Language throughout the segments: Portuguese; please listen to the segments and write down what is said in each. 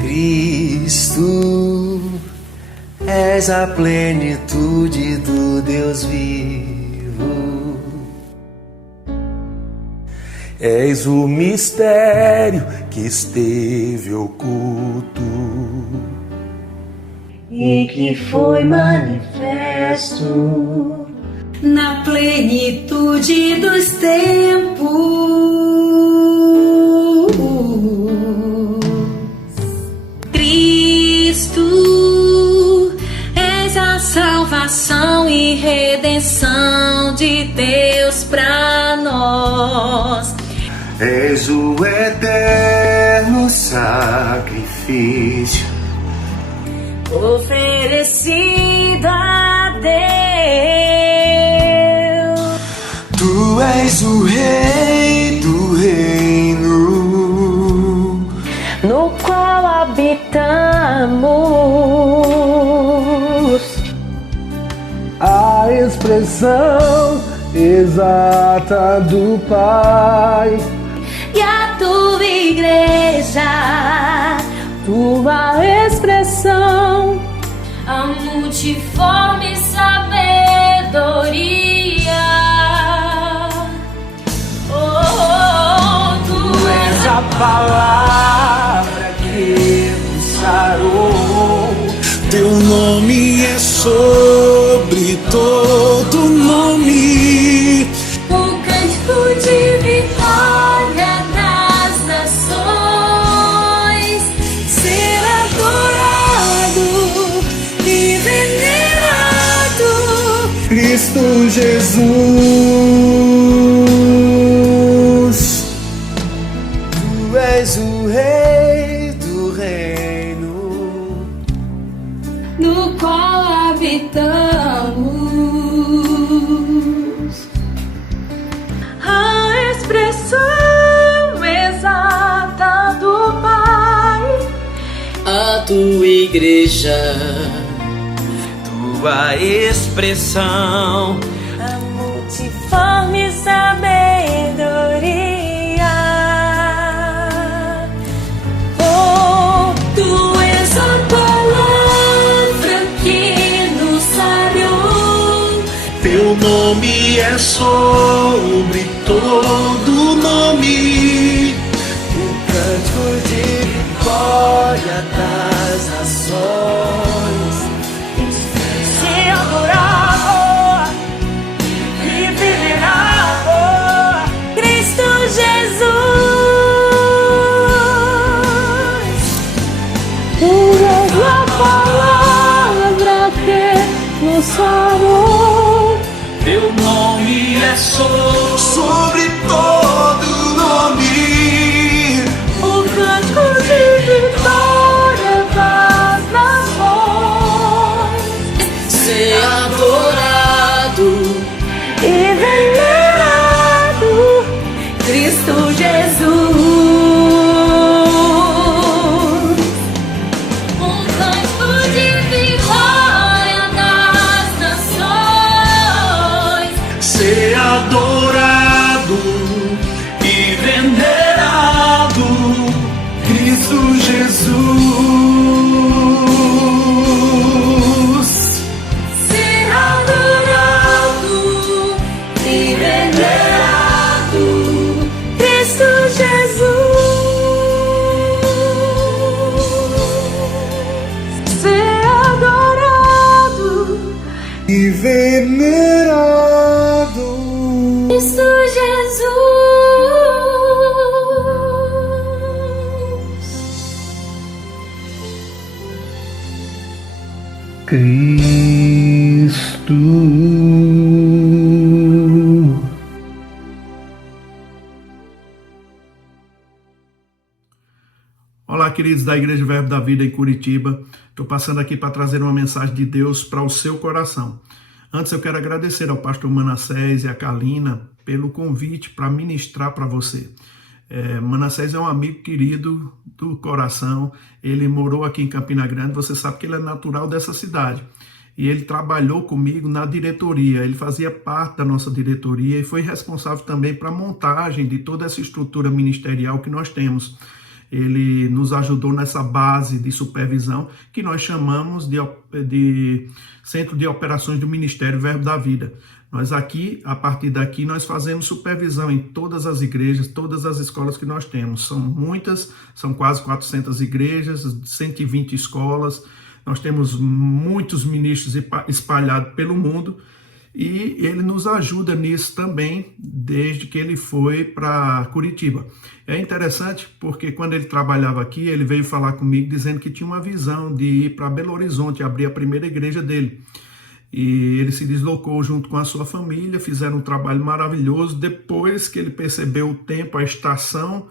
Cristo, és a plenitude do Deus vivo. És o mistério que esteve oculto e que foi manifesto na plenitude dos tempos. Cristo, és a salvação e redenção de Deus pra nós. És o eterno sacrifício oferecido a Deus. Tu és o Rei do reino, no qual habitamos. A expressão exata do Pai. E a tua igreja, tua expressão, a multiforme sabedoria. Tu és A palavra que nos sarou. Teu nome é sobre todo nome. o cântico de vitória das nações, ser adorado e venerado. Cristo Jesus, tu és o Rei do reino, No qual habitamos. A expressão exata do Pai. A tua igreja, tua expressão A multiforme sabedoria. Oh, tu és a palavra que nos sarou. Teu nome é sobre todo nome. o cântico de vitória das nações. Ser adorado e venerado. Cristo Jesus, tu és a palavra que nos sarou. Teu nome é sobre todo nome. O cântico de vitória das nações, ser adorado. e venerado. Cristo Jesus, um cântico de vitória das nações, Ser adorado e venerado. Cristo Jesus. ser adorado e venerado. Cristo Jesus, ser adorado e venerado. Cristo Jesus. Cristo. Olá, queridos da Igreja Verbo da Vida em Curitiba. Estou passando aqui para trazer uma mensagem de Deus para o seu coração. Antes eu quero agradecer ao pastor Manassés e a Carlina pelo convite para ministrar para você. Manassés é um amigo querido do coração, ele morou aqui em Campina Grande, você sabe que ele é natural dessa cidade. E ele trabalhou comigo na diretoria, ele fazia parte da nossa diretoria e foi responsável também para a montagem de toda essa estrutura ministerial que nós temos. ele nos ajudou nessa base de supervisão que nós chamamos de Centro de Operações do Ministério Verbo da Vida. Nós aqui, a partir daqui, nós fazemos supervisão em todas as igrejas, todas as escolas que nós temos. São muitas, são quase 400 igrejas, 120 escolas. Nós temos muitos ministros espalhados pelo mundo e ele nos ajuda nisso também, desde que ele foi para Curitiba. É interessante porque quando ele trabalhava aqui, ele veio falar comigo dizendo que tinha uma visão de ir para Belo Horizonte, abrir a primeira igreja dele. E ele se deslocou junto com a sua família, fizeram um trabalho maravilhoso. Depois que ele percebeu o tempo, a estação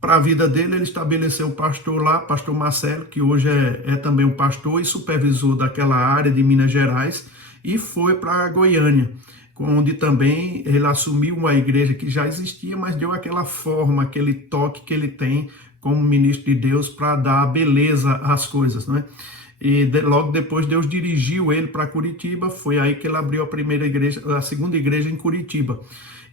para a vida dele, ele estabeleceu um pastor lá, pastor Marcelo, que hoje é também um pastor e supervisor daquela área de Minas Gerais, e foi para Goiânia, onde também ele assumiu uma igreja que já existia, mas deu aquela forma, aquele toque que ele tem como ministro de Deus para dar beleza às coisas, não é? E logo depois Deus dirigiu ele para Curitiba, foi aí que ele abriu a primeira igreja, a segunda igreja em Curitiba.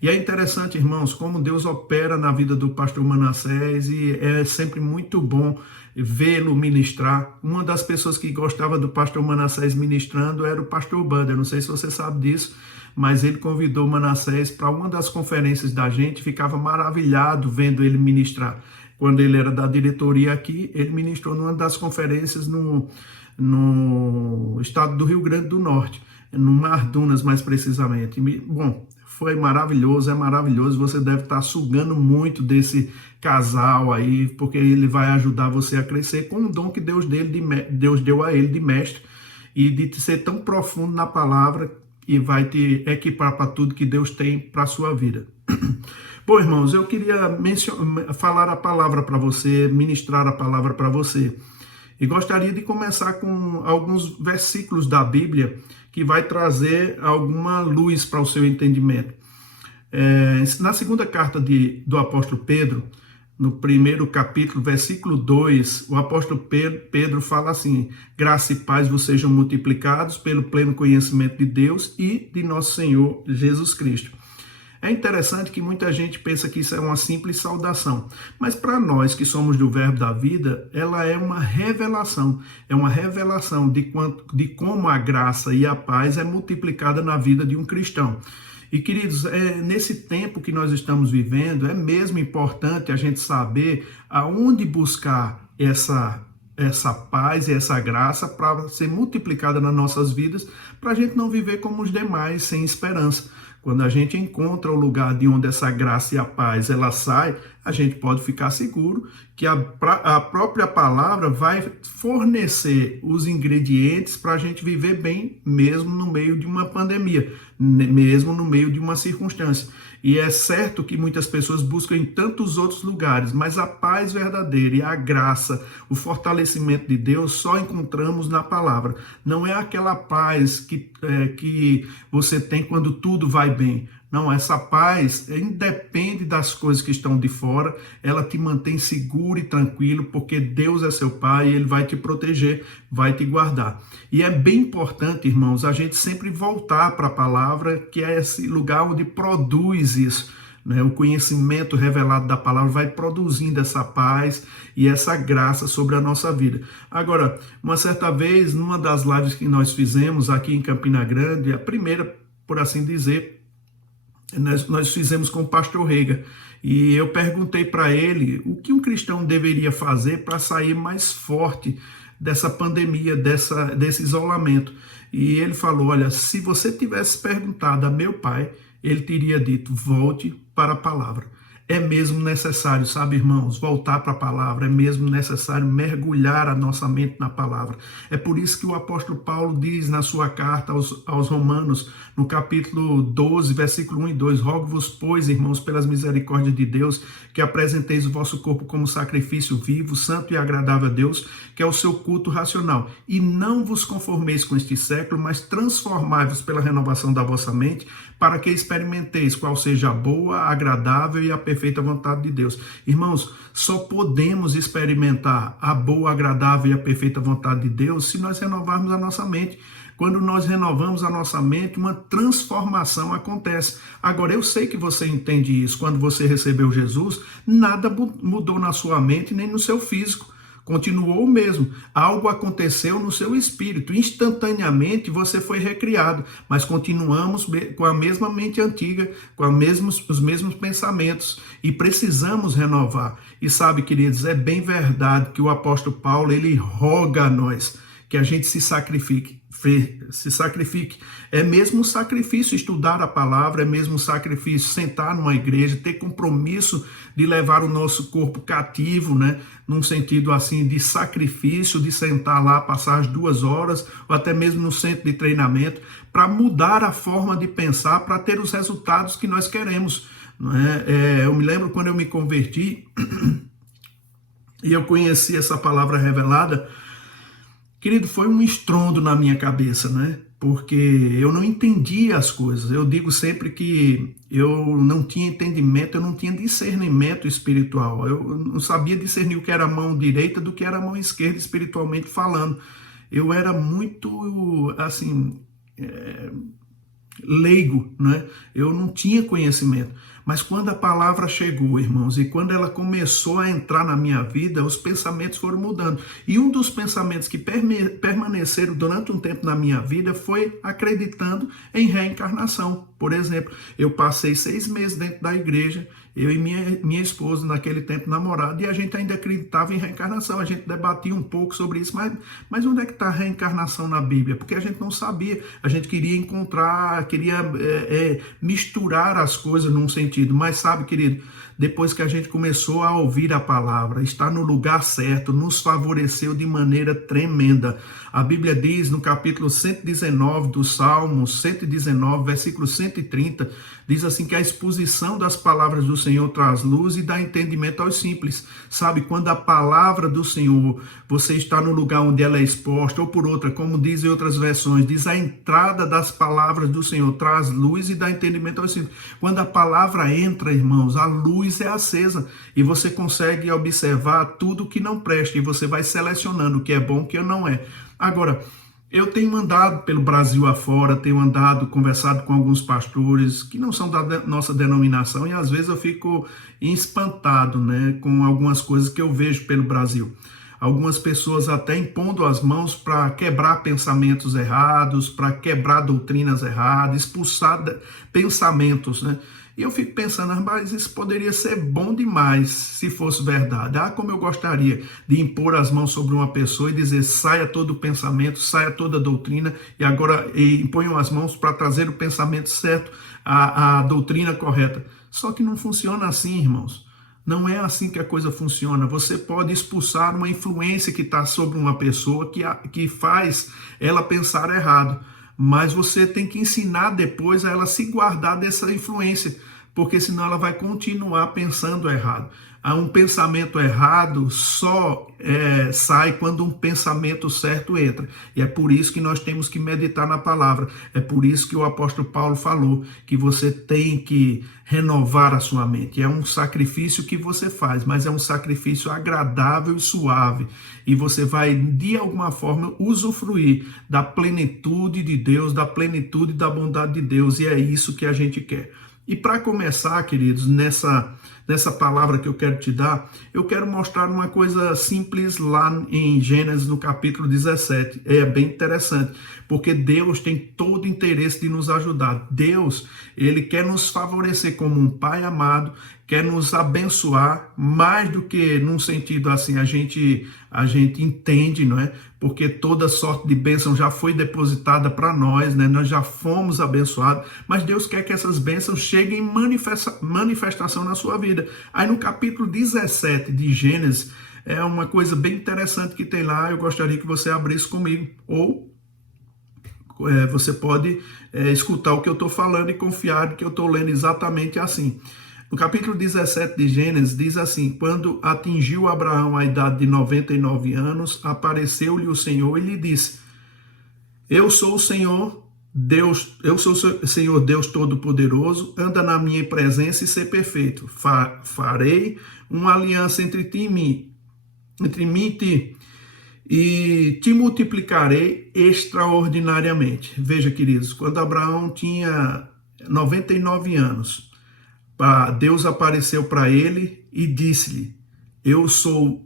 E é interessante, irmãos, como Deus opera na vida do pastor Manassés, e é sempre muito bom vê-lo ministrar. Uma das pessoas que gostava do pastor Manassés ministrando era o pastor Banda. Eu não sei se você sabe disso, mas ele convidou o Manassés para uma das conferências da gente, ficava maravilhado vendo ele ministrar. Quando ele era da diretoria aqui, ele ministrou numa das conferências no estado do Rio Grande do Norte, no Mar Dunas mais precisamente. Bom, foi maravilhoso, é maravilhoso, você deve estar sugando muito desse casal aí, porque ele vai ajudar você a crescer com o dom que Deus deu a ele de mestre e de ser tão profundo na palavra e vai te equipar para tudo que Deus tem para a sua vida. Bom, irmãos, eu queria falar a palavra para você, ministrar a palavra para você. E gostaria de começar com alguns versículos da Bíblia que vai trazer alguma luz para o seu entendimento. Na segunda carta do apóstolo Pedro, no primeiro capítulo, versículo 2, o apóstolo Pedro fala assim: graça e paz vos sejam multiplicados pelo pleno conhecimento de Deus e de nosso Senhor Jesus Cristo. É interessante que muita gente pensa que isso é uma simples saudação, mas para nós que somos do Verbo da Vida, ela é uma revelação de como a graça e a paz é multiplicada na vida de um cristão. E queridos, nesse tempo que nós estamos vivendo, é mesmo importante a gente saber aonde buscar essa paz e essa graça para ser multiplicada nas nossas vidas, para a gente não viver como os demais, sem esperança. Quando a gente encontra o lugar de onde essa graça e a paz ela sai, a gente pode ficar seguro que a própria palavra vai fornecer os ingredientes para a gente viver bem, mesmo no meio de uma pandemia, mesmo no meio de uma circunstância. E é certo que muitas pessoas buscam em tantos outros lugares, mas a paz verdadeira e a graça, o fortalecimento de Deus, só encontramos na palavra. Não é aquela paz que você tem quando tudo vai bem. Não, essa paz independe das coisas que estão de fora, ela te mantém seguro e tranquilo, porque Deus é seu Pai e Ele vai te proteger, vai te guardar. E é bem importante, irmãos, a gente sempre voltar para a palavra, que é esse lugar onde produz isso. O conhecimento revelado da palavra vai produzindo essa paz e essa graça sobre a nossa vida. Agora, uma certa vez, numa das lives que nós fizemos aqui em Campina Grande, a primeira, por assim dizer, nós fizemos com o pastor Rega, e eu perguntei para ele o que um cristão deveria fazer para sair mais forte dessa pandemia, desse isolamento. E ele falou: olha, se você tivesse perguntado a meu pai, ele teria dito: volte para a palavra. É mesmo necessário, sabe, irmãos, voltar para a palavra, é mesmo necessário mergulhar a nossa mente na palavra. É por isso que o apóstolo Paulo diz na sua carta aos Romanos, no capítulo 12, versículo 1 e 2, rogo-vos, pois, irmãos, pelas misericórdias de Deus, que apresenteis o vosso corpo como sacrifício vivo, santo e agradável a Deus, que é o seu culto racional. E não vos conformeis com este século, mas transformai-vos pela renovação da vossa mente, para que experimenteis qual seja a boa, agradável e a perfeita vontade de Deus. Irmãos, só podemos experimentar a boa, agradável e a perfeita vontade de Deus se nós renovarmos a nossa mente. Quando nós renovamos a nossa mente, uma transformação acontece. Agora, eu sei que você entende isso. Quando você recebeu Jesus, nada mudou na sua mente nem no seu físico. Continuou o mesmo. Algo aconteceu no seu espírito. Instantaneamente você foi recriado, mas continuamos com a mesma mente antiga, com os mesmos pensamentos e precisamos renovar. E sabe, queridos, é bem verdade que o apóstolo Paulo, ele roga a nós que a gente se sacrifique. É mesmo um sacrifício estudar a palavra, é mesmo um sacrifício sentar numa igreja, ter compromisso de levar o nosso corpo cativo, né? Num sentido assim de sacrifício, de sentar lá, passar as 2 horas, ou até mesmo no centro de treinamento, para mudar a forma de pensar, para ter os resultados que nós queremos. Não é? Eu me lembro quando eu me converti e eu conheci essa palavra revelada. Querido, foi um estrondo na minha cabeça, né? Porque eu não entendia as coisas. Eu digo sempre que eu não tinha entendimento, eu não tinha discernimento espiritual. Eu não sabia discernir o que era a mão direita do que era a mão esquerda, espiritualmente falando. Eu era muito, assim, leigo, né? Eu não tinha conhecimento. Mas quando a palavra chegou, irmãos, e quando ela começou a entrar na minha vida, os pensamentos foram mudando. E um dos pensamentos que permaneceram durante um tempo na minha vida foi acreditando em reencarnação. Por exemplo, eu passei 6 meses dentro da igreja, eu e minha esposa, naquele tempo namorada, e a gente ainda acreditava em reencarnação. A gente debatia um pouco sobre isso, mas onde é que está a reencarnação na Bíblia? Porque a gente não sabia, a gente queria encontrar, misturar as coisas num sentido. Mas sabe, querido, depois que a gente começou a ouvir a palavra, estar no lugar certo, nos favoreceu de maneira tremenda. A Bíblia diz no capítulo 119 do Salmo, 119, versículo 130, diz assim que a exposição das palavras do Senhor traz luz e dá entendimento aos simples. Sabe, quando a palavra do Senhor, você está no lugar onde ela é exposta, ou por outra, como dizem outras versões, diz a entrada das palavras do Senhor traz luz e dá entendimento aos simples. Quando a palavra entra, irmãos, a luz é acesa e você consegue observar tudo que não presta e você vai selecionando o que é bom e o que não é. Agora, eu tenho andado pelo Brasil afora, tenho conversado com alguns pastores que não são da nossa denominação e às vezes eu fico espantado, né, com algumas coisas que eu vejo pelo Brasil. Algumas pessoas até impondo as mãos para quebrar pensamentos errados, para quebrar doutrinas erradas, expulsar pensamentos, né? E eu fico pensando, mas isso poderia ser bom demais se fosse verdade. Como eu gostaria de impor as mãos sobre uma pessoa e dizer, saia todo o pensamento, saia toda a doutrina, e agora imponham as mãos para trazer o pensamento certo, a doutrina correta. Só que não funciona assim, irmãos. Não é assim que a coisa funciona. Você pode expulsar uma influência que está sobre uma pessoa que faz ela pensar errado. Mas você tem que ensinar depois a ela se guardar dessa influência, porque senão ela vai continuar pensando errado. Um pensamento errado só sai quando um pensamento certo entra. E é por isso que nós temos que meditar na palavra. É por isso que o apóstolo Paulo falou que você tem que renovar a sua mente. É um sacrifício que você faz, mas é um sacrifício agradável e suave. E você vai, de alguma forma, usufruir da plenitude de Deus, da plenitude da bondade de Deus. E é isso que a gente quer. E para começar, queridos, nessa palavra que eu quero te dar, eu quero mostrar uma coisa simples lá em Gênesis, no capítulo 17. É bem interessante, porque Deus tem todo o interesse de nos ajudar. Deus, ele quer nos favorecer como um pai amado, quer nos abençoar, mais do que num sentido assim, a gente entende, não é? Porque toda sorte de bênção já foi depositada para nós, né? Nós já fomos abençoados, mas Deus quer que essas bênçãos cheguem em manifestação na sua vida. Aí no capítulo 17 de Gênesis, é uma coisa bem interessante que tem lá, eu gostaria que você abrisse comigo, ou você pode escutar o que eu estou falando e confiar que eu estou lendo exatamente assim. No capítulo 17 de Gênesis, diz assim, quando atingiu Abraão a idade de 99 anos, apareceu-lhe o Senhor e lhe disse, eu sou o Senhor, Deus, eu sou o Senhor Deus Todo-Poderoso, anda na minha presença e ser perfeito. Farei uma aliança entre mim e ti, e te multiplicarei extraordinariamente. Veja, queridos, quando Abraão tinha 99 anos, Deus apareceu para ele e disse-lhe: eu sou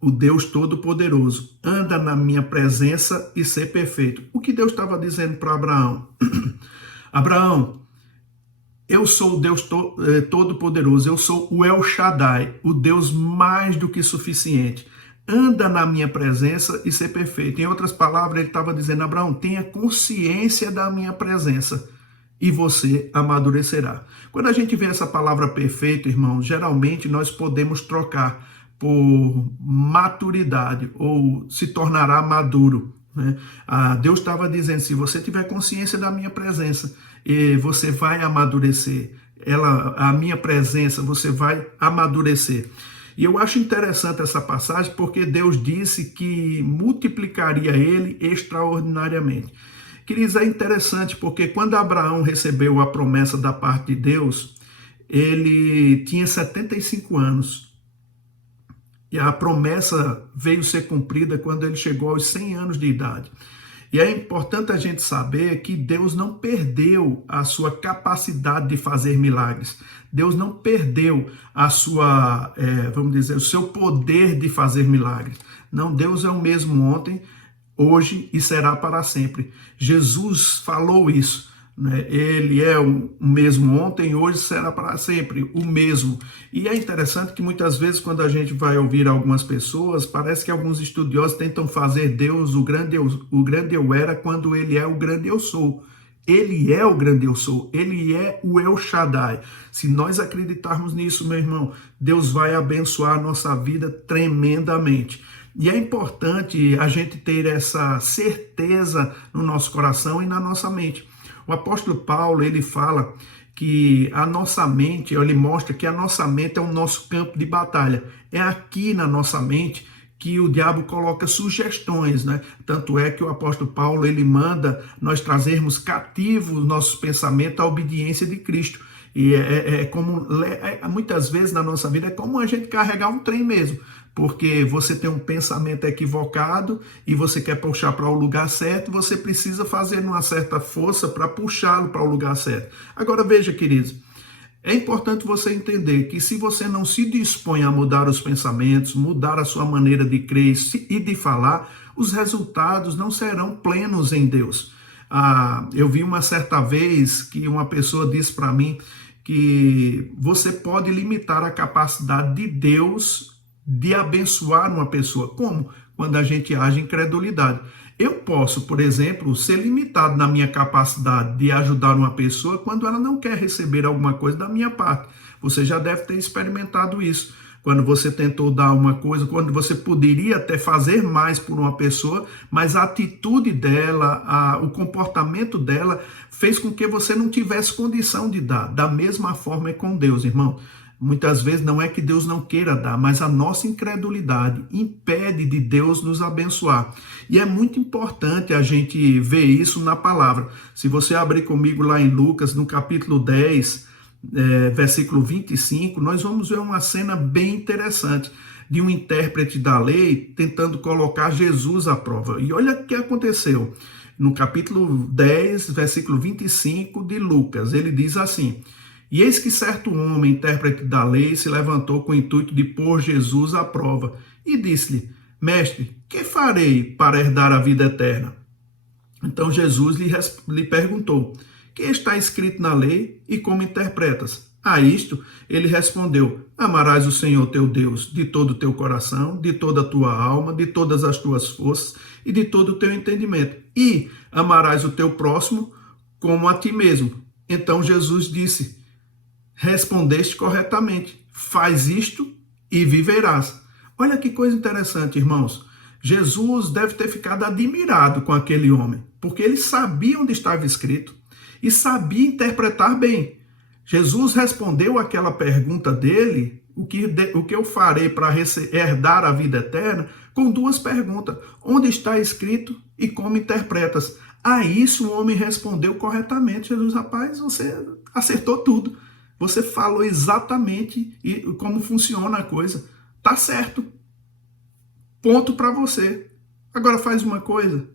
o Deus Todo-Poderoso, anda na minha presença e ser perfeito. O que Deus estava dizendo para Abraão? Abraão, eu sou o Deus Todo-Poderoso, eu sou o El Shaddai, o Deus mais do que suficiente. Anda na minha presença e ser perfeito. Em outras palavras, ele estava dizendo: Abraão, tenha consciência da minha presença e você amadurecerá. Quando a gente vê essa palavra perfeito, irmãos, geralmente nós podemos trocar por maturidade, ou se tornará maduro, né? Deus estava dizendo: se você tiver consciência da minha presença, você vai amadurecer. A minha presença, você vai amadurecer. E eu acho interessante essa passagem, porque Deus disse que multiplicaria ele extraordinariamente. Queridos, é interessante porque quando Abraão recebeu a promessa da parte de Deus, ele tinha 75 anos. E a promessa veio ser cumprida quando ele chegou aos 100 anos de idade. E é importante a gente saber que Deus não perdeu a sua capacidade de fazer milagres. Deus não perdeu a sua, vamos dizer, o seu poder de fazer milagres. Não, Deus é o mesmo ontem, hoje e será para sempre. Jesus falou isso. Ele é o mesmo ontem, hoje será para sempre o mesmo. E é interessante que muitas vezes quando a gente vai ouvir algumas pessoas, parece que alguns estudiosos tentam fazer Deus o grande eu era, quando ele é o grande eu sou. Ele é o grande eu sou, ele é o El Shaddai. Se nós acreditarmos nisso, meu irmão, Deus vai abençoar a nossa vida tremendamente. E é importante a gente ter essa certeza no nosso coração e na nossa mente. O apóstolo Paulo, ele fala que a nossa mente, ele mostra que a nossa mente é o nosso campo de batalha. É aqui na nossa mente que o diabo coloca sugestões, né? Tanto é que o apóstolo Paulo, ele manda nós trazermos cativos nossos pensamentos à obediência de Cristo. E muitas vezes na nossa vida é como a gente carregar um trem mesmo. Porque você tem um pensamento equivocado e você quer puxar para o lugar certo, você precisa fazer uma certa força para puxá-lo para o lugar certo. Agora veja, queridos, é importante você entender que se você não se dispõe a mudar os pensamentos, mudar a sua maneira de crer e de falar, os resultados não serão plenos em Deus. Eu vi uma certa vez que uma pessoa disse para mim que você pode limitar a capacidade de Deus de abençoar uma pessoa. Como? Quando a gente age em incredulidade. Eu posso, por exemplo, ser limitado na minha capacidade de ajudar uma pessoa quando ela não quer receber alguma coisa da minha parte. Você já deve ter experimentado isso. Quando você tentou dar uma coisa, quando você poderia até fazer mais por uma pessoa, mas a atitude dela, o comportamento dela fez com que você não tivesse condição de dar. Da mesma forma é com Deus, irmão. Muitas vezes não é que Deus não queira dar, mas a nossa incredulidade impede de Deus nos abençoar. E é muito importante a gente ver isso na palavra. Se você abrir comigo lá em Lucas, no capítulo 10, versículo 25, nós vamos ver uma cena bem interessante de um intérprete da lei tentando colocar Jesus à prova. E olha o que aconteceu. No capítulo 10, versículo 25 de Lucas, ele diz assim: e eis que certo homem, intérprete da lei, se levantou com o intuito de pôr Jesus à prova e disse-lhe: mestre, que farei para herdar a vida eterna? Então Jesus lhe perguntou: que está escrito na lei e como interpretas? A isto ele respondeu: amarás o Senhor teu Deus de todo o teu coração, de toda a tua alma, de todas as tuas forças e de todo o teu entendimento, e amarás o teu próximo como a ti mesmo. Então Jesus disse: respondeste corretamente, faz isto e viverás. Olha que coisa interessante, irmãos. Jesus deve ter ficado admirado com aquele homem, porque ele sabia onde estava escrito e sabia interpretar bem. Jesus respondeu aquela pergunta dele, o que eu farei para herdar a vida eterna, com duas perguntas: onde está escrito e como interpretas? A isso o homem respondeu corretamente. Jesus, rapaz, você acertou tudo. Você falou exatamente como funciona a coisa. Tá certo. Ponto para você. Agora faz uma coisa.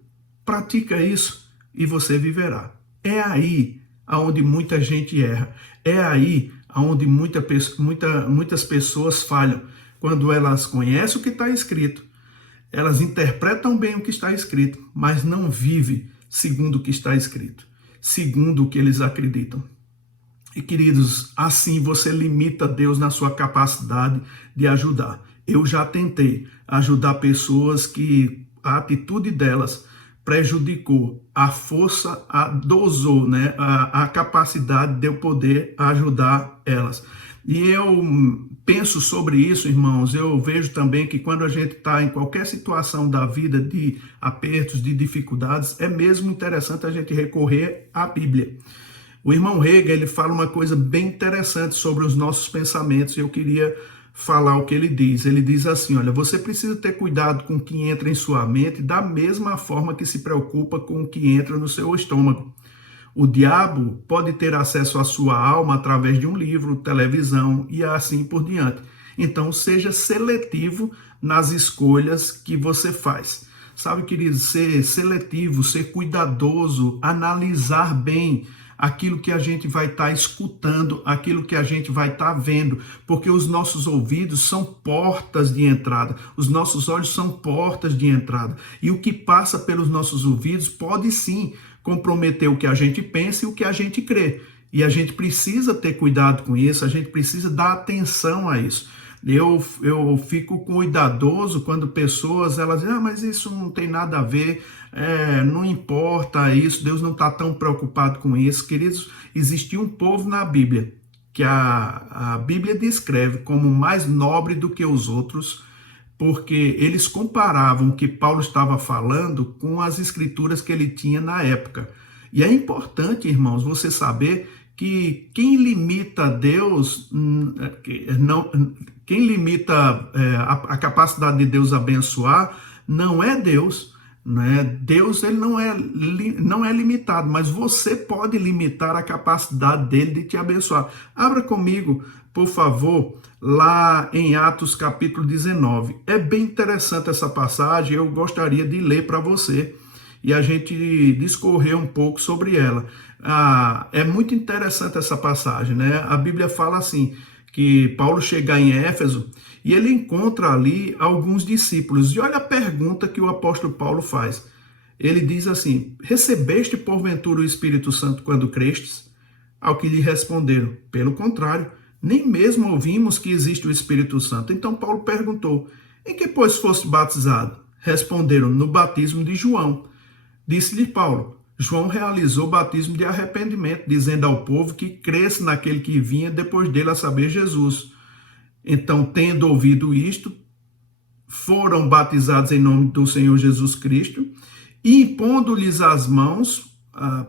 Pratica isso e você viverá. É aí aonde muita gente erra. É aí aonde muitas pessoas falham. Quando elas conhecem o que está escrito, elas interpretam bem o que está escrito, mas não vivem segundo o que está escrito, segundo o que eles acreditam. E queridos, assim você limita Deus na sua capacidade de ajudar. Eu já tentei ajudar pessoas que a atitude delas prejudicou a força, dosou, né, a capacidade de eu poder ajudar elas. E eu penso sobre isso, irmãos, eu vejo também que quando a gente está em qualquer situação da vida de apertos, de dificuldades, é mesmo interessante a gente recorrer à Bíblia. O irmão Hegel, ele fala uma coisa bem interessante sobre os nossos pensamentos, e eu queria falar o que ele diz. Ele diz assim, olha, você precisa ter cuidado com o que entra em sua mente da mesma forma que se preocupa com o que entra no seu estômago. O diabo pode ter acesso à sua alma através de um livro, televisão e assim por diante. Então, seja seletivo nas escolhas que você faz. Sabe, querido, ser seletivo, ser cuidadoso, analisar bem aquilo que a gente vai estar escutando, aquilo que a gente vai estar vendo, porque os nossos ouvidos são portas de entrada, os nossos olhos são portas de entrada, e o que passa pelos nossos ouvidos pode sim comprometer o que a gente pensa e o que a gente crê, e a gente precisa ter cuidado com isso, a gente precisa dar atenção a isso. Eu fico cuidadoso quando pessoas elas dizem, mas isso não tem nada a ver, não importa isso, Deus não está tão preocupado com isso. Queridos, existia um povo na Bíblia, que a Bíblia descreve como mais nobre do que os outros, porque eles comparavam o que Paulo estava falando com as escrituras que ele tinha na época. E é importante, irmãos, você saber que quem limita Deus, quem limita a capacidade de Deus abençoar, não é Deus, né? Deus ele não é limitado, mas você pode limitar a capacidade dele de te abençoar. Abra comigo, por favor, lá em Atos capítulo 19. É bem interessante essa passagem, eu gostaria de ler para você e a gente discorrer um pouco sobre ela. É muito interessante essa passagem, né? A Bíblia fala assim, que Paulo chega em Éfeso e ele encontra ali alguns discípulos. E olha a pergunta que o apóstolo Paulo faz. Ele diz assim, recebeste porventura o Espírito Santo quando crestes? Ao que lhe responderam, pelo contrário, nem mesmo ouvimos que existe o Espírito Santo. Então Paulo perguntou, em que pois foste batizado? Responderam, no batismo de João. Disse-lhe Paulo, João realizou o batismo de arrependimento, dizendo ao povo que cresce naquele que vinha depois dele, a saber, Jesus. Então, tendo ouvido isto, foram batizados em nome do Senhor Jesus Cristo, e impondo-lhes as mãos,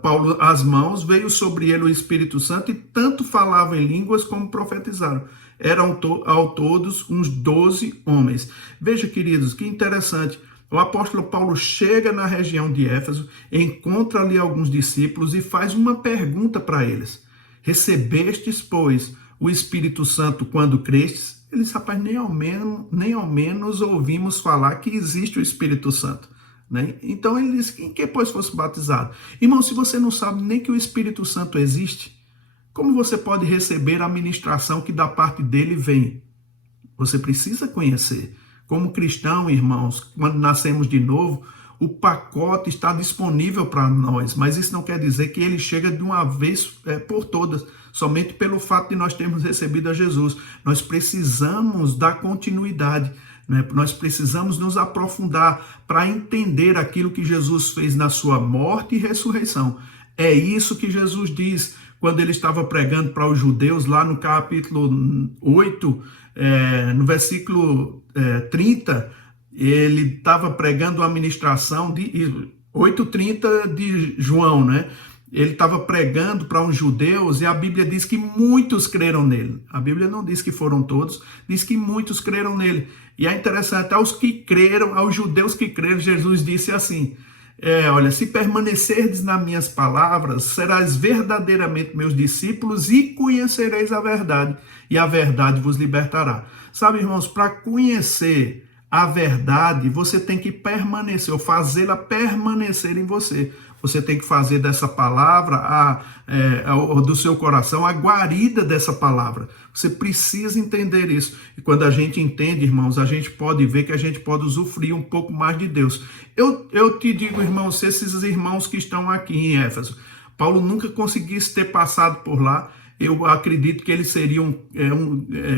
Paulo as mãos, veio sobre ele o Espírito Santo, e tanto falavam em línguas como profetizaram. Eram ao todos uns 12 homens. Veja, queridos, que interessante. O apóstolo Paulo chega na região de Éfeso, encontra ali alguns discípulos e faz uma pergunta para eles. Recebestes, pois, o Espírito Santo quando crestes? Eles, rapaz, nem ao menos ouvimos falar que existe o Espírito Santo. Né? Então ele diz, em que pois fosse batizado? Irmão, se você não sabe nem que o Espírito Santo existe, como você pode receber a ministração que da parte dele vem? Você precisa conhecer. Como cristão, irmãos, quando nascemos de novo, o pacote está disponível para nós, mas isso não quer dizer que ele chega de uma vez por todas, somente pelo fato de nós termos recebido a Jesus. Nós precisamos dar continuidade, né? Nós precisamos nos aprofundar para entender aquilo que Jesus fez na sua morte e ressurreição. É isso que Jesus diz quando ele estava pregando para os judeus, lá no capítulo 8, no versículo 30, ele estava pregando uma ministração de 8:30 de João, né? Ele estava pregando para uns judeus e a Bíblia diz que muitos creram nele. A Bíblia não diz que foram todos, diz que muitos creram nele. E é interessante, aos que creram, aos judeus que creram, Jesus disse assim, olha, se permanecerdes nas minhas palavras, serás verdadeiramente meus discípulos e conhecereis a verdade, e a verdade vos libertará. Sabe, irmãos, para conhecer a verdade, você tem que permanecer, ou fazê-la permanecer em você. Você tem que fazer dessa palavra, do seu coração, a guarida dessa palavra. Você precisa entender isso. E quando a gente entende, irmãos, a gente pode ver que a gente pode usufruir um pouco mais de Deus. Eu te digo, irmãos, esses irmãos que estão aqui em Éfeso, Paulo nunca conseguisse ter passado por lá. Eu acredito que eles seriam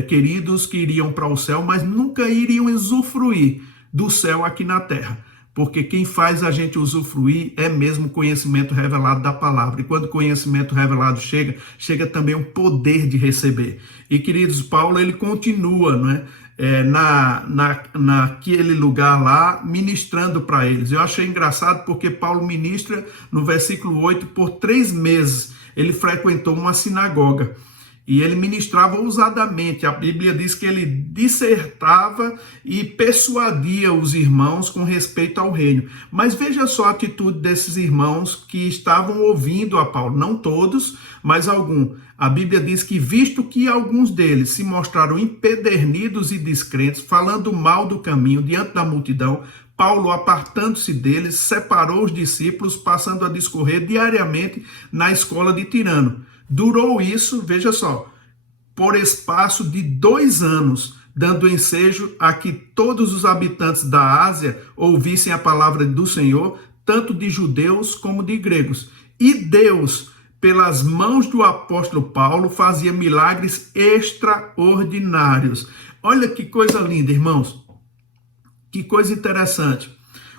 queridos que iriam para o céu, mas nunca iriam usufruir do céu aqui na terra. Porque quem faz a gente usufruir é mesmo o conhecimento revelado da palavra. E quando o conhecimento revelado chega também o poder de receber. E, queridos, Paulo, ele continua, não é? Naquele lugar lá, ministrando para eles. Eu achei engraçado porque Paulo ministra no versículo 8, por 3 meses ele frequentou uma sinagoga. E ele ministrava ousadamente. A Bíblia diz que ele dissertava e persuadia os irmãos com respeito ao reino. Mas veja só a atitude desses irmãos que estavam ouvindo a Paulo. Não todos, mas alguns. A Bíblia diz que, visto que alguns deles se mostraram empedernidos e descrentes, falando mal do caminho diante da multidão, Paulo, apartando-se deles, separou os discípulos, passando a discorrer diariamente na escola de Tirano. Durou isso, veja só, por espaço de 2 anos, dando ensejo a que todos os habitantes da Ásia ouvissem a palavra do Senhor, tanto de judeus como de gregos. E Deus, pelas mãos do apóstolo Paulo, fazia milagres extraordinários. Olha que coisa linda, irmãos. Que coisa interessante.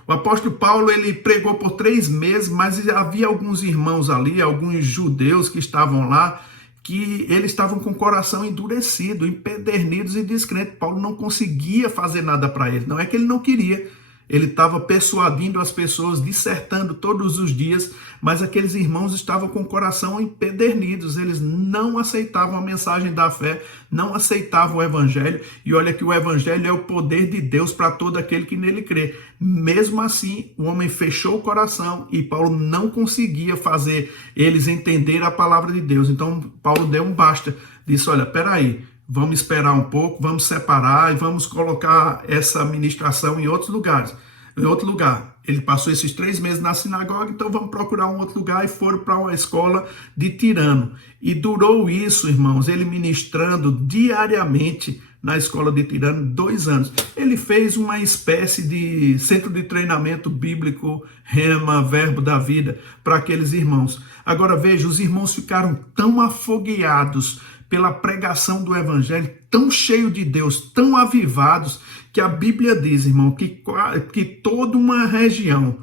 O apóstolo Paulo, ele pregou por 3 meses, mas havia alguns irmãos ali, alguns judeus que estavam lá, que eles estavam com o coração endurecido, empedernidos e descrentes. Paulo não conseguia fazer nada para eles. Não é que ele não queria, ele estava persuadindo as pessoas, dissertando todos os dias, mas aqueles irmãos estavam com o coração empedernidos, eles não aceitavam a mensagem da fé, não aceitavam o evangelho, e olha que o evangelho é o poder de Deus para todo aquele que nele crê. Mesmo assim, o homem fechou o coração e Paulo não conseguia fazer eles entender a palavra de Deus. Então Paulo deu um basta, disse, olha, peraí, vamos esperar um pouco, vamos separar e vamos colocar essa ministração em outros lugares. Em outro lugar. Ele passou esses 3 meses na sinagoga, então vamos procurar um outro lugar, e foram para uma escola de Tirano. E durou isso, irmãos, ele ministrando diariamente na escola de Tirano 2 anos. Ele fez uma espécie de centro de treinamento bíblico, Rema, Verbo da Vida, para aqueles irmãos. Agora veja, os irmãos ficaram tão afogueados pela pregação do evangelho, tão cheio de Deus, tão avivados, que a Bíblia diz, irmão, que toda uma região,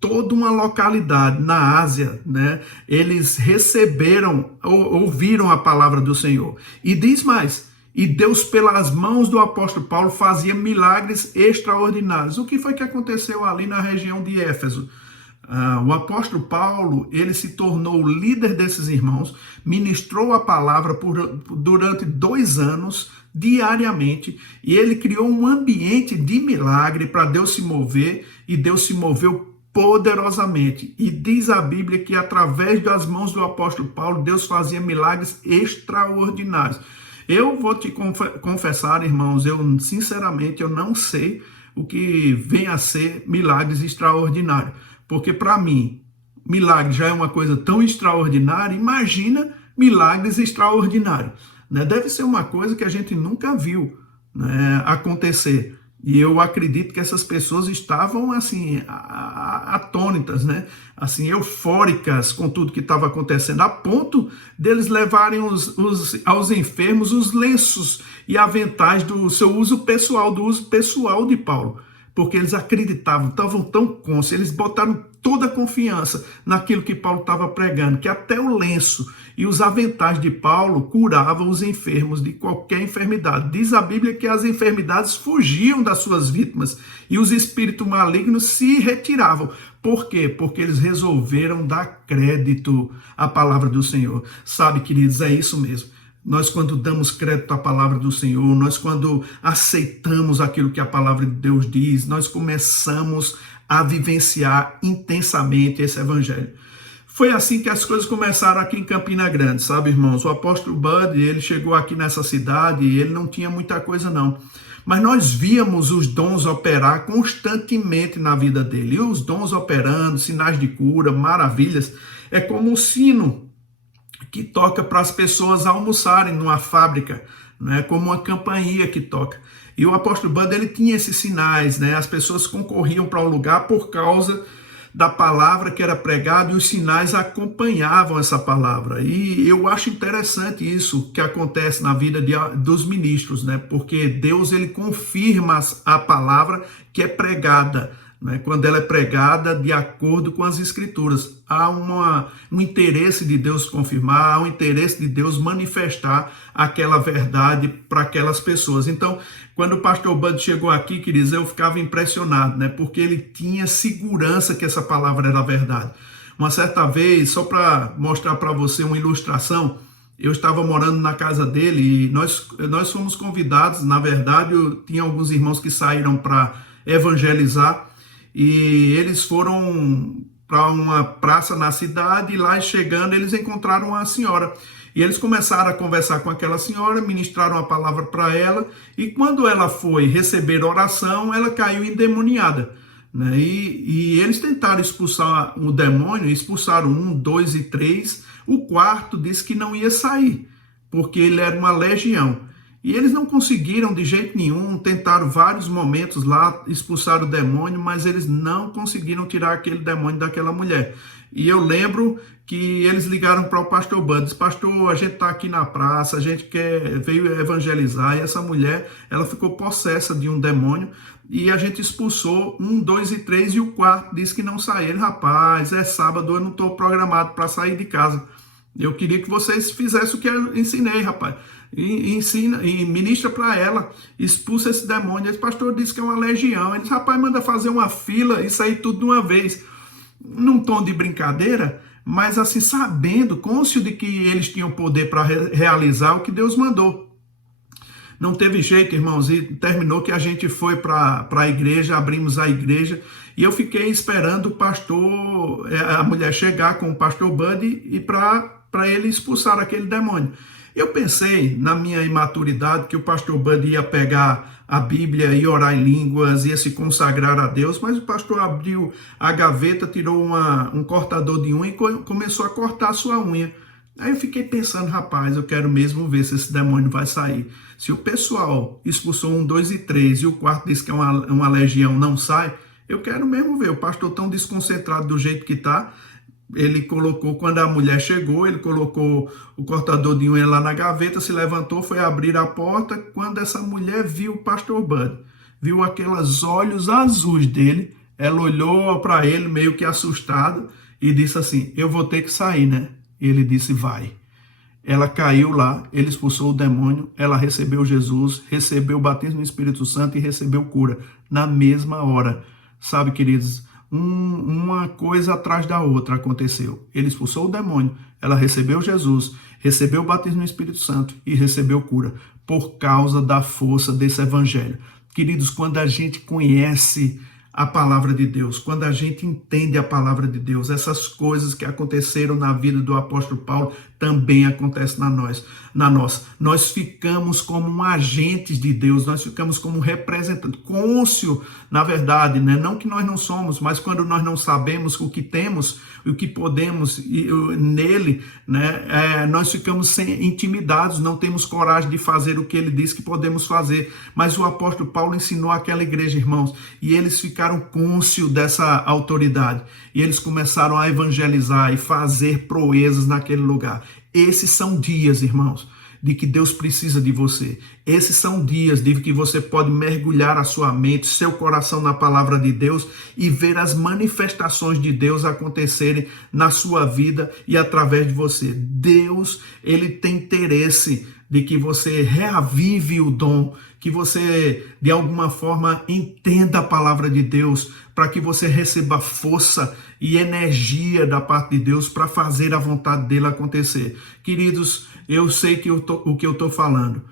toda uma localidade na Ásia, né, eles receberam, ouviram a palavra do Senhor. E diz mais, e Deus, pelas mãos do apóstolo Paulo, fazia milagres extraordinários. O que foi que aconteceu ali na região de Éfeso? O apóstolo Paulo, ele se tornou o líder desses irmãos, ministrou a palavra durante 2 anos, diariamente, e ele criou um ambiente de milagre para Deus se mover, e Deus se moveu poderosamente. E diz a Bíblia que através das mãos do apóstolo Paulo, Deus fazia milagres extraordinários. Eu vou te confessar, irmãos, sinceramente eu não sei o que vem a ser milagres extraordinários. Porque para mim, milagre já é uma coisa tão extraordinária, imagina milagres extraordinários. Né? Deve ser uma coisa que a gente nunca viu, né, acontecer. E eu acredito que essas pessoas estavam assim, atônitas, né? Assim, eufóricas com tudo que estava acontecendo, a ponto deles levarem aos enfermos os lenços e aventais do seu uso pessoal, do uso pessoal de Paulo. Porque eles acreditavam, estavam tão conscientes, eles botaram toda a confiança naquilo que Paulo estava pregando, que até o lenço e os aventais de Paulo curavam os enfermos de qualquer enfermidade. Diz a Bíblia que as enfermidades fugiam das suas vítimas e os espíritos malignos se retiravam. Por quê? Porque eles resolveram dar crédito à palavra do Senhor. Sabe, queridos, é isso mesmo. Nós, quando damos crédito à palavra do Senhor, nós, quando aceitamos aquilo que a palavra de Deus diz, nós começamos a vivenciar intensamente esse evangelho. Foi assim que as coisas começaram aqui em Campina Grande, sabe, irmãos? O apóstolo Bud, ele chegou aqui nessa cidade e ele não tinha muita coisa, não. Mas nós víamos os dons operar constantemente na vida dele. E os dons operando, sinais de cura, maravilhas. É como um sino que toca para as pessoas almoçarem numa fábrica, né? Como uma campainha que toca. E o apóstolo Bud, ele tinha esses sinais, né? As pessoas concorriam para um lugar por causa da palavra que era pregada e os sinais acompanhavam essa palavra. E eu acho interessante isso que acontece na vida dos ministros, né? Porque Deus, ele confirma a palavra que é pregada, né? Quando ela é pregada de acordo com as escrituras. Há um interesse de Deus confirmar, há um interesse de Deus manifestar aquela verdade para aquelas pessoas. Então, quando o pastor Bud chegou aqui, queridos, eu ficava impressionado, né? Porque ele tinha segurança que essa palavra era verdade. Uma certa vez, só para mostrar para você uma ilustração, eu estava morando na casa dele e nós fomos convidados. Na verdade, tinha alguns irmãos que saíram para evangelizar e eles foram para uma praça na cidade e lá chegando eles encontraram uma senhora. E eles começaram a conversar com aquela senhora, ministraram a palavra para ela, e quando ela foi receber oração, ela caiu endemoniada, né? E eles tentaram expulsar o demônio, expulsaram 1, 2 e 3, o quarto disse que não ia sair, porque ele era uma legião. E eles não conseguiram de jeito nenhum, tentaram vários momentos lá, expulsar o demônio, mas eles não conseguiram tirar aquele demônio daquela mulher. E eu lembro que eles ligaram para o pastor Bud, disse: pastor, a gente está aqui na praça, a gente veio evangelizar, e essa mulher, ela ficou possessa de um demônio, e a gente expulsou 1, 2 e 3, e o quarto disse que não saía. Ele: rapaz, é sábado, eu não estou programado para sair de casa. Eu queria que vocês fizessem o que eu ensinei, rapaz. E ensina, e ministra para ela, expulsa esse demônio. Esse pastor disse que é uma legião. Ele disse: rapaz, manda fazer uma fila e sair tudo de uma vez. Num tom de brincadeira, mas assim, sabendo, cônscio de que eles tinham poder para realizar o que Deus mandou. Não teve jeito, irmãos, e terminou que a gente foi para a igreja, abrimos a igreja, e eu fiquei esperando o pastor, a mulher chegar com o pastor Bud e para ele expulsar aquele demônio. Eu pensei, na minha imaturidade, que o pastor Bud ia pegar a Bíblia e orar em línguas, ia se consagrar a Deus, mas o pastor abriu a gaveta, tirou um cortador de unha e começou a cortar a sua unha. Aí eu fiquei pensando: rapaz, eu quero mesmo ver se esse demônio vai sair. Se o pessoal expulsou 1, 2 e 3 e o quarto diz que é uma legião, não sai, eu quero mesmo ver. O pastor tão desconcentrado do jeito que está. Ele colocou, quando a mulher chegou, ele colocou o cortador de unha lá na gaveta, se levantou, foi abrir a porta. Quando essa mulher viu o pastor Bud, viu aqueles olhos azuis dele, ela olhou para ele meio que assustada e disse assim: eu vou ter que sair, né? Ele disse: vai. Ela caiu lá, ele expulsou o demônio, ela recebeu Jesus, recebeu o batismo no Espírito Santo e recebeu cura na mesma hora. Sabe, queridos, uma coisa atrás da outra aconteceu. Ele expulsou o demônio, ela recebeu Jesus, recebeu o batismo no Espírito Santo e recebeu cura, por causa da força desse evangelho. Queridos, quando a gente conhece a palavra de Deus, quando a gente entende a palavra de Deus, essas coisas que aconteceram na vida do apóstolo Paulo também acontecem na nossa. Nós ficamos como agentes de Deus, nós ficamos como representantes, cônscio, na verdade, né? Não que nós não somos, mas quando nós não sabemos o que temos, o que podemos nele, né? Nós ficamos intimidados, não temos coragem de fazer o que ele diz que podemos fazer. Mas o apóstolo Paulo ensinou aquela igreja, irmãos, e eles ficaram cônscio dessa autoridade, e eles começaram a evangelizar e fazer proezas naquele lugar. Esses são dias, irmãos, de que Deus precisa de você. Esses são dias de que você pode mergulhar a sua mente, seu coração na palavra de Deus e ver as manifestações de Deus acontecerem na sua vida e através de você. Deus, ele tem interesse de que você reavive o dom, que você, de alguma forma, entenda a palavra de Deus, para que você receba força e energia da parte de Deus para fazer a vontade dele acontecer. Queridos, eu sei que o que eu estou falando.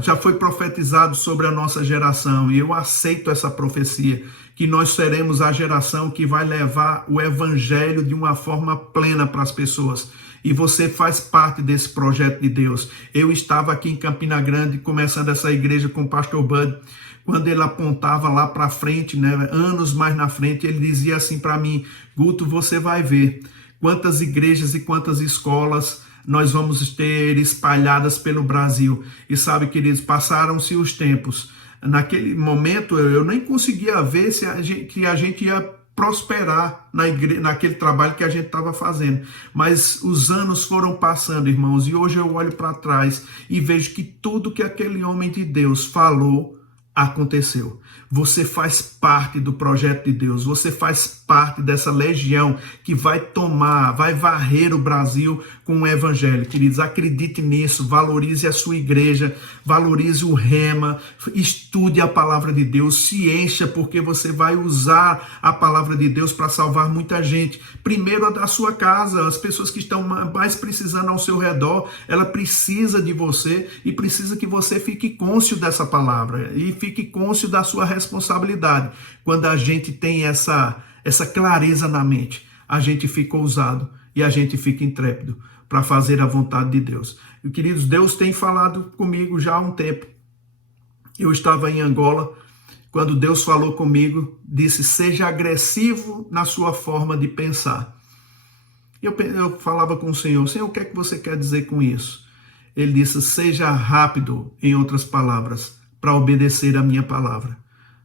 já foi profetizado sobre a nossa geração, e eu aceito essa profecia, que nós seremos a geração que vai levar o evangelho de uma forma plena para as pessoas. E você faz parte desse projeto de Deus. Eu estava aqui em Campina Grande, começando essa igreja com o pastor Bud, quando ele apontava lá para frente, né, anos mais na frente, ele dizia assim para mim: Guto, você vai ver quantas igrejas e quantas escolas nós vamos ter espalhadas pelo Brasil. E sabe, queridos, passaram-se os tempos. Naquele momento eu nem conseguia ver que a gente ia prosperar naquele trabalho que a gente estava fazendo. Mas os anos foram passando, irmãos, e hoje eu olho para trás e vejo que tudo que aquele homem de Deus falou aconteceu. Você faz parte do projeto de Deus, você faz parte dessa legião que vai varrer o Brasil com o evangelho. Queridos, acredite nisso, valorize a sua igreja, valorize o rema, estude a palavra de Deus, se encha, porque você vai usar a palavra de Deus para salvar muita gente. Primeiro a da sua casa, as pessoas que estão mais precisando ao seu redor, ela precisa de você e precisa que você fique cônscio dessa palavra e fique cônscio da sua responsabilidade. Quando a gente tem essa clareza na mente, a gente fica ousado e a gente fica intrépido para fazer a vontade de Deus. E, queridos, Deus tem falado comigo já há um tempo. Eu estava em Angola, quando Deus falou comigo, disse: seja agressivo na sua forma de pensar. Eu falava com o Senhor: Senhor, o que é que você quer dizer com isso? Ele disse: seja rápido, em outras palavras, para obedecer a minha palavra.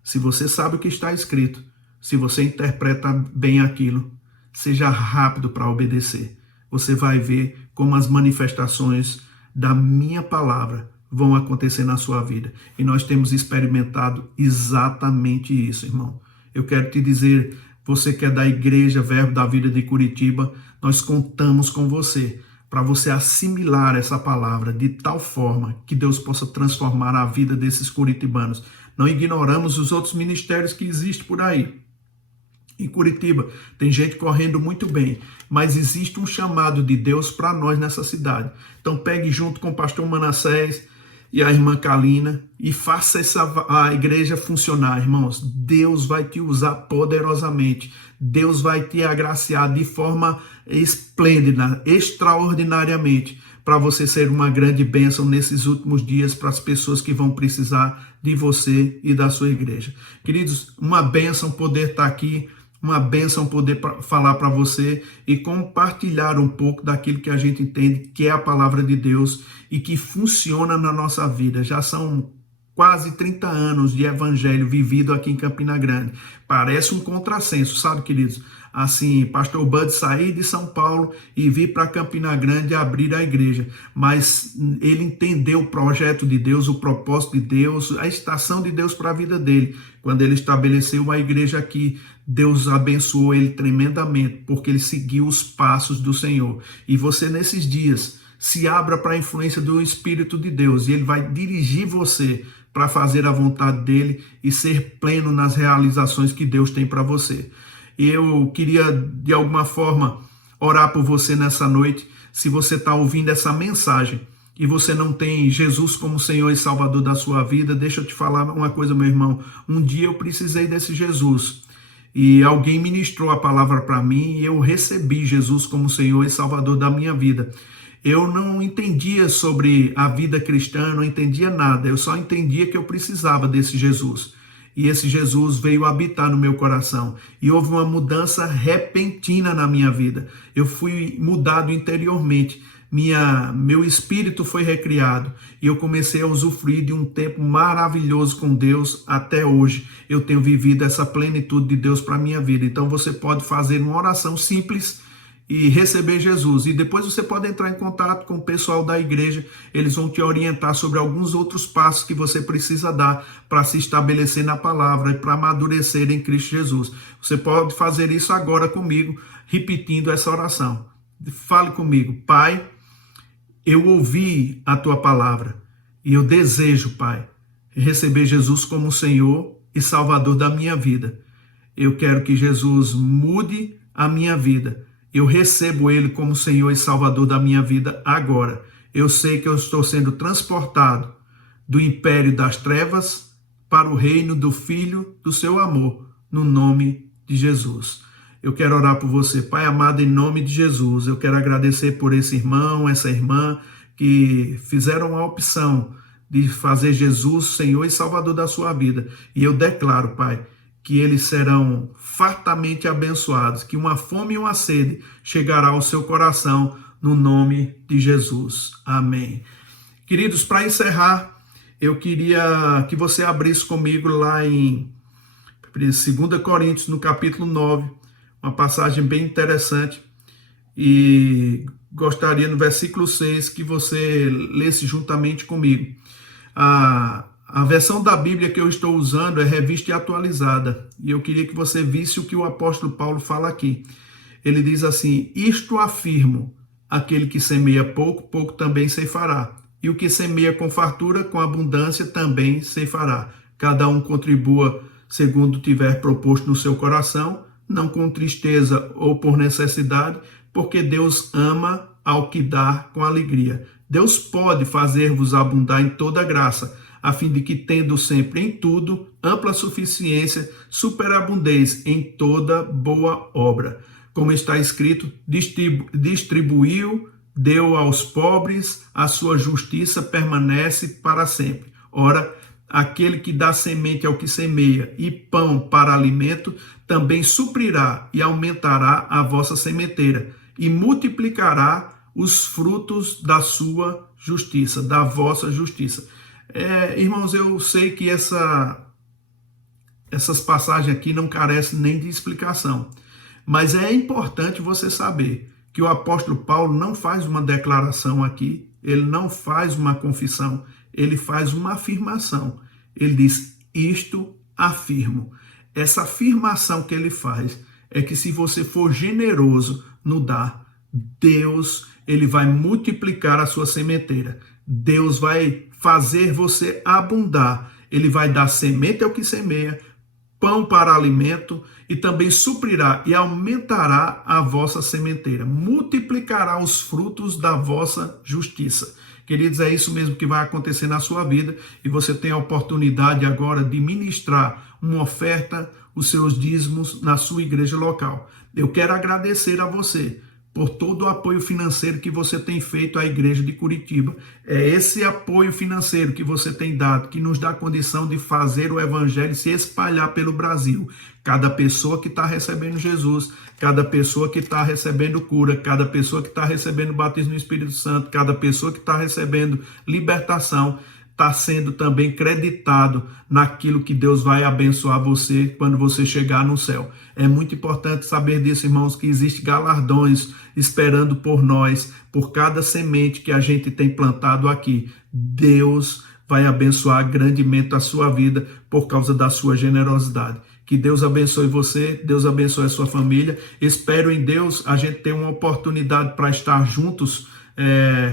Se você sabe o que está escrito, se você interpreta bem aquilo, seja rápido para obedecer. Você vai ver como as manifestações da minha palavra vão acontecer na sua vida. E nós temos experimentado exatamente isso, irmão. Eu quero te dizer, você que é da Igreja Verbo da Vida de Curitiba, nós contamos com você, para você assimilar essa palavra de tal forma que Deus possa transformar a vida desses curitibanos. Não ignoramos os outros ministérios que existem por aí. Em Curitiba tem gente correndo muito bem, mas existe um chamado de Deus para nós nessa cidade. Então pegue junto com o pastor Manassés e a irmã Kalina e faça a igreja funcionar, irmãos. Deus vai te usar poderosamente. Deus vai te agraciar de forma esplêndida, extraordinariamente, para você ser uma grande bênção nesses últimos dias para as pessoas que vão precisar de você e da sua igreja. Queridos, uma bênção poder estar aqui, uma bênção poder falar para você e compartilhar um pouco daquilo que a gente entende que é a palavra de Deus e que funciona na nossa vida. Já são quase 30 anos de evangelho vivido aqui em Campina Grande. Parece um contrassenso, sabe, queridos? Assim, pastor Bud sair de São Paulo e vir para Campina Grande abrir a igreja. Mas ele entendeu o projeto de Deus, o propósito de Deus, a estação de Deus para a vida dele. Quando ele estabeleceu a igreja aqui, Deus abençoou ele tremendamente, porque ele seguiu os passos do Senhor. E você, nesses dias, se abra para a influência do Espírito de Deus, e ele vai dirigir você para fazer a vontade dele e ser pleno nas realizações que Deus tem para você. Eu queria, de alguma forma, orar por você nessa noite. Se você está ouvindo essa mensagem e você não tem Jesus como Senhor e Salvador da sua vida, deixa eu te falar uma coisa, meu irmão. Um dia eu precisei desse Jesus e alguém ministrou a palavra para mim e eu recebi Jesus como Senhor e Salvador da minha vida. Eu não entendia sobre a vida cristã, não entendia nada. Eu só entendia que eu precisava desse Jesus. E esse Jesus veio habitar no meu coração. E houve uma mudança repentina na minha vida. Eu fui mudado interiormente. Meu espírito foi recriado. E eu comecei a usufruir de um tempo maravilhoso com Deus até hoje. Eu tenho vivido essa plenitude de Deus para a minha vida. Então você pode fazer uma oração simples e receber Jesus. E depois você pode entrar em contato com o pessoal da igreja. Eles vão te orientar sobre alguns outros passos que você precisa dar para se estabelecer na palavra e para amadurecer em Cristo Jesus. Você pode fazer isso agora comigo, repetindo essa oração. Fale comigo: Pai, eu ouvi a tua palavra e eu desejo, Pai, receber Jesus como Senhor e Salvador da minha vida. Eu quero que Jesus mude a minha vida. Eu recebo Ele como Senhor e Salvador da minha vida agora. eu sei que eu estou sendo transportado do império das trevas para o reino do Filho do seu amor, no nome de Jesus. Eu quero orar por você, Pai amado, em nome de Jesus. Eu quero agradecer por esse irmão, essa irmã, que fizeram a opção de fazer Jesus Senhor e Salvador da sua vida. E eu declaro, Pai, que eles serão fartamente abençoados, que uma fome e uma sede chegará ao seu coração, no nome de Jesus. Amém. Queridos, para encerrar, eu queria que você abrisse comigo lá em 2 Coríntios, no capítulo 9, uma passagem bem interessante, e gostaria no versículo 6 que você lesse juntamente comigo. A versão da Bíblia que eu estou usando é revista e atualizada, e eu queria que você visse o que o apóstolo Paulo fala aqui. Ele diz assim: isto afirmo, aquele que semeia pouco, pouco também ceifará, e o que semeia com fartura, com abundância também ceifará. Cada um contribua segundo tiver proposto no seu coração, não com tristeza ou por necessidade, porque Deus ama ao que dá com alegria. Deus pode fazer-vos abundar em toda graça, a fim de que, tendo sempre em tudo ampla suficiência, superabundeis em toda boa obra. Como está escrito, distribuiu, deu aos pobres, a sua justiça permanece para sempre. Ora, aquele que dá semente ao que semeia e pão para alimento, também suprirá e aumentará a vossa sementeira e multiplicará os frutos da sua justiça, da vossa justiça. Irmãos, eu sei que essas passagens aqui não carecem nem de explicação, mas é importante você saber que o apóstolo Paulo não faz uma declaração aqui, ele não faz uma confissão, ele faz uma afirmação. Ele diz: isto afirmo. Essa afirmação que ele faz é que se você for generoso no dar, Deus, ele vai multiplicar a sua sementeira. Deus vai fazer você abundar. Ele vai dar semente ao que semeia, pão para alimento, e também suprirá e aumentará a vossa sementeira. Multiplicará os frutos da vossa justiça. Queridos, é isso mesmo que vai acontecer na sua vida, e você tem a oportunidade agora de ministrar uma oferta, os seus dízimos na sua igreja local. Eu quero agradecer a você por todo o apoio financeiro que você tem feito à igreja de Curitiba. É esse apoio financeiro que você tem dado que nos dá condição de fazer o evangelho se espalhar pelo Brasil. Cada pessoa que está recebendo Jesus, cada pessoa que está recebendo cura, cada pessoa que está recebendo batismo no Espírito Santo, cada pessoa que está recebendo libertação, está sendo também creditado naquilo que Deus vai abençoar você quando você chegar no céu. É muito importante saber disso, irmãos, que existem galardões esperando por nós, por cada semente que a gente tem plantado aqui. Deus vai abençoar grandemente a sua vida por causa da sua generosidade. Que Deus abençoe você, Deus abençoe a sua família. Espero em Deus a gente ter uma oportunidade para estar juntos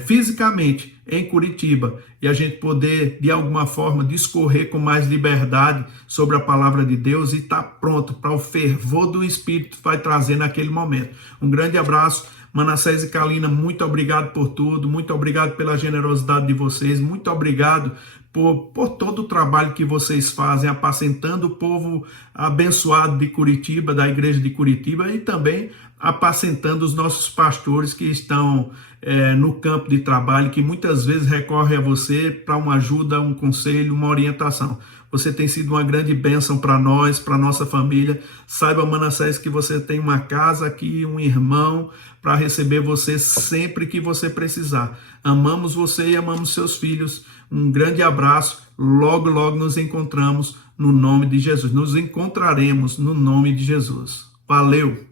fisicamente em Curitiba, e a gente poder de alguma forma discorrer com mais liberdade sobre a palavra de Deus e estar pronto para o fervor do Espírito vai trazer naquele momento. Um grande abraço. Manassés e Kalina, muito obrigado por tudo, muito obrigado pela generosidade de vocês, muito obrigado por todo o trabalho que vocês fazem, apacentando o povo abençoado de Curitiba, da igreja de Curitiba, e também apacentando os nossos pastores que estão no campo de trabalho, que muitas vezes recorrem a você para uma ajuda, um conselho, uma orientação. Você tem sido uma grande bênção para nós, para nossa família. Saiba, Manassés, que você tem uma casa aqui, um irmão para receber você sempre que você precisar. Amamos você e amamos seus filhos. Um grande abraço. Logo, logo nos encontramos no nome de Jesus. Nos encontraremos no nome de Jesus. Valeu!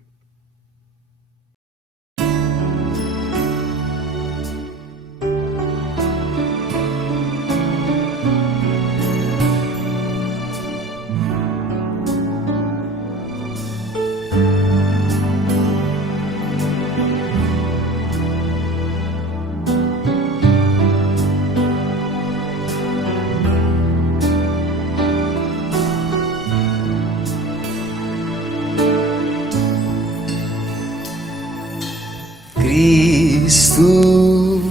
Cristo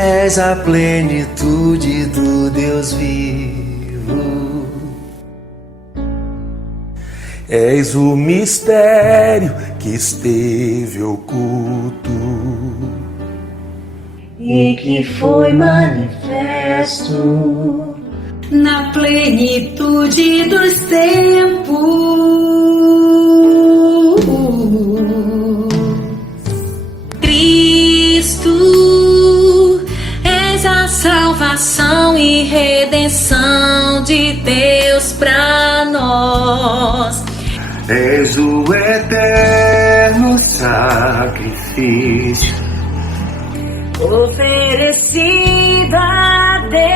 És a plenitude do Deus vivo. És o mistério que esteve oculto e que foi manifesto na plenitude dos tempos. Cristo, és a salvação e redenção de Deus pra nós. És o eterno sacrifício Oferecido a Deus.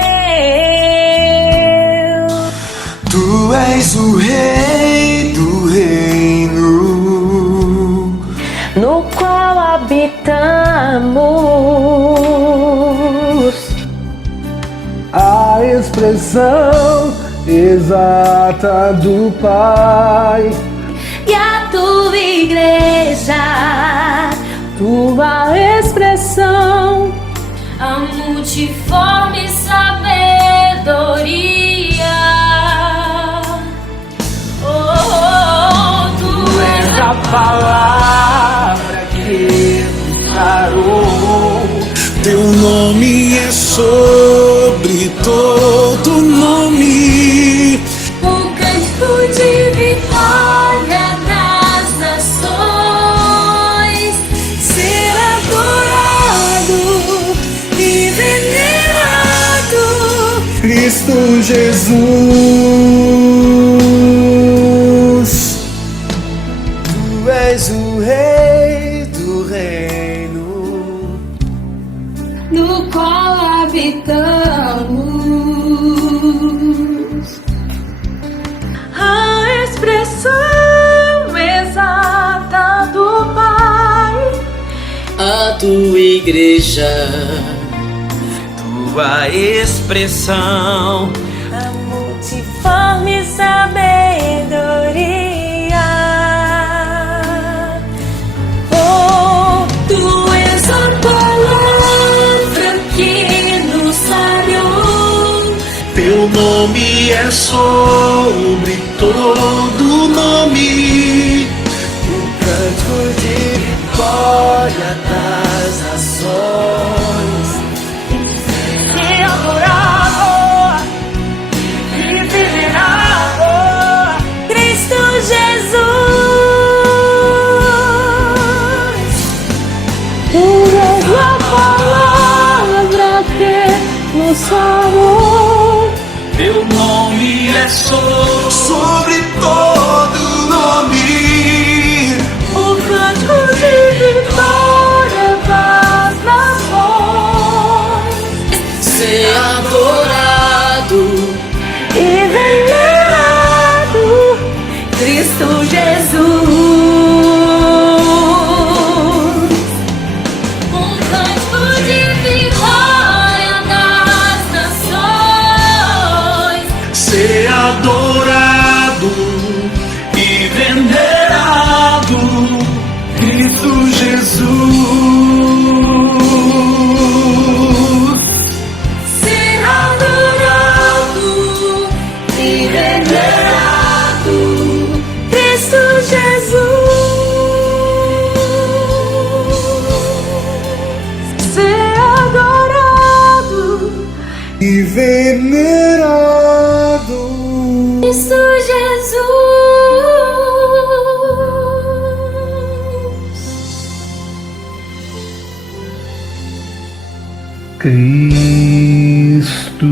Tu és o rei do reino, No qual habitamos. A expressão exata do Pai. E a tua igreja, tua expressão, a multiforme sabedoria. Oh, tu és A palavra que nos sarou. Teu nome é sobre todo nome. o cântico de vitória das nações, ser adorado e venerado. Cristo Jesus. tu és o rei do reino, No qual habitamos. A expressão exata do Pai. A tua igreja, tua expressão, A multiforme sabedoria. Oh, tu és a palavra que nos sarou. Teu nome é sobre todo nome. o cântico de vitória das nações. Ser adorado e venerado. Cristo Jesus. Tu és a palavra que nos salvou. Teu nome é Sobre todo nome, O cântico de vitória das nações. ser adorado. E venerado Cristo Jesus. Um cântico de vitória das nações. ser adorado e venerado. Cristo Jesus. Ser adorado e venerado Cristo Jesus. Ser adorado E venerado. Cristo Jesus. Cristo